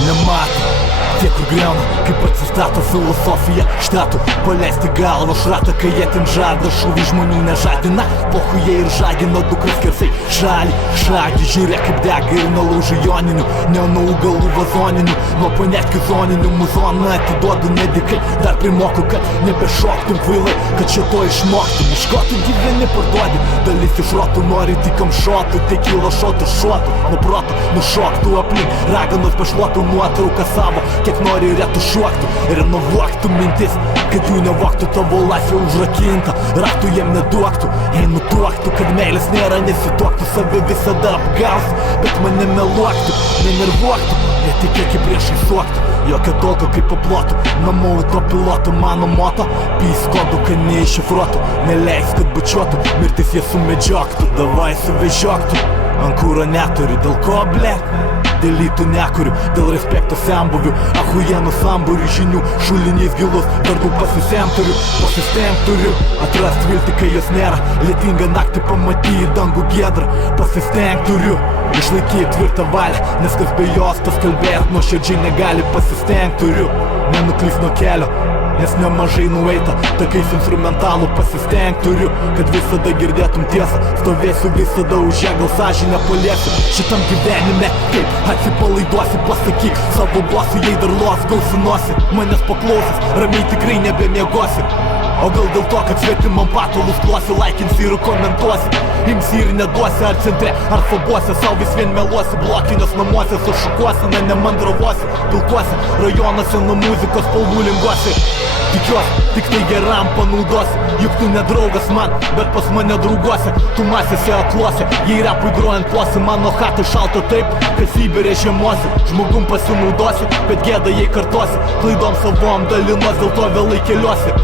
Nemato tie, kur griauna, kaip atsistato filosofija štatų. Paleisti galvą šratą, kai jie ten žada, šūvį žmonių nežadina. Pohu jie ir žagina dukras kersai šalį, šagį. Žiūrėk kaip dega ir nulaužo joninių, ne nuo augalų vazoninių, nuo panetkių zoninių. Muzoną atiduodu nedikai, dar primoku, kad nebešoktum kvailai, kad šito išmoktum. Iš ko tu gyveni parduodi, dalis iš rotų nori tikam šotų, tai kilo šotų šuotų, nuo proto nušoktų aplink, raganos pašluotų nuotrauką savo, kiek nori retušuoktų ir nuvoktų mintis, kad jų nevoktų, tavo laisvė užrakinta, raktų jiem neduoktų, jei nutuoktų, kad meilės nėra, nesituoktų, save visada apgaus, bet mane meluoktų, nenervuoktų, netikėk į priešai suoktų, jokio tolko kaip paplotų, namo autopilotų, mano moto, pys kodų, kad neiššifruotų, neleis, kad bučiuotų, mirtis jie sumedžioktų, davai suvežioktų, ant kūro neturiu, dėl ko ble? Dėl lytų nekuriu, dėl respekto senbuvių, ahujenų sambūrių žinių, šulinys gilus, darbų pasisemt turiu, atrast viltį, kai jos nėra, lietingą naktį pamatyti dangų giedrą, pasistengt turiu, išlaikyti tvirtą valią, nes kas be jos tas kalbėt nuoširdžiai negali, pasistengt turiu, nenuklys nuo kelio, nes nemažai nueita, takais instrumentalų pasistengt turiu, kad visada girdėtum tiesą, stovėsiu visada už ją, gal sąžinę paliesiu, šitam gyvenime kaip atsipalaiduosi, pasakyk savo bosui, jei dar los gausinuosi, manęs paklausęs, ramiai tikrai nebemiegosi, o gal dėl to, kad svetimam patalus klosi, laikinsi ir komentuosi, imsi ir neduosi, ar centre, ar fobuose, sau vis vien meluosi, blokinios namuose, su šukuosena nemandravosi, pilkuosi, rajonuose nuo muzikos spalvų linguosi. Tikiuosi, tik tai geram panaudosi, juk tu nedraugas man, bet pas mane drauguose, tu masėse akluose, jei rapui grojant plosi, mano chatai šalta taip, kad Sibirė žiemosi, žmogum pasinaudosi, bet gėda jei kartosi, klaidom savom dalinos, dėl to vėlai keliuosi.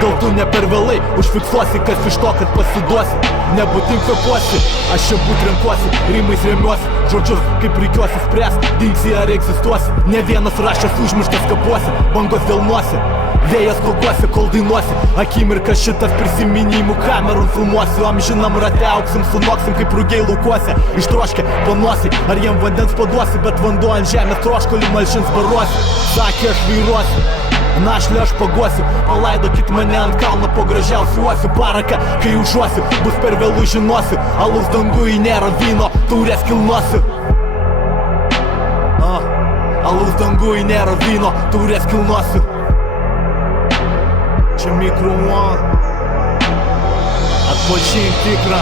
Gal tu ne per vėlai užfiksuosi, kas iš to, kad pasiduosi, nebūtink kvepuosi, aš čia būt renkuosi, rimais remiuosi, žodžius kaip reikiuosi spręs, dingsi ar egzistuosi, ne vienas rašęs užmirštas kapuosi, bangos delnuosi, vėjas koguosi, kol dainuosi, akimirka šitas prisiminimų kamerų filmuosi, amžinam rate auksim, sunoksim kaip rugiai laukuose, ištroškę panuosi, ar jiem vandens paduosi, bet vanduo ant žemės troškolį malšins baruosi, sakė aš vairuosi. Našlę aš paguosiu, palaidokit mane ant kalno po gražiausių uosių, paraką, kai užuosiu, bus per vėlų žinosiu, alus dangui nėra vyno, taurės kilnosiu. Alus dangui nėra vyno, taurės kilnosiu. Čia Micro One, atpažink tikrą.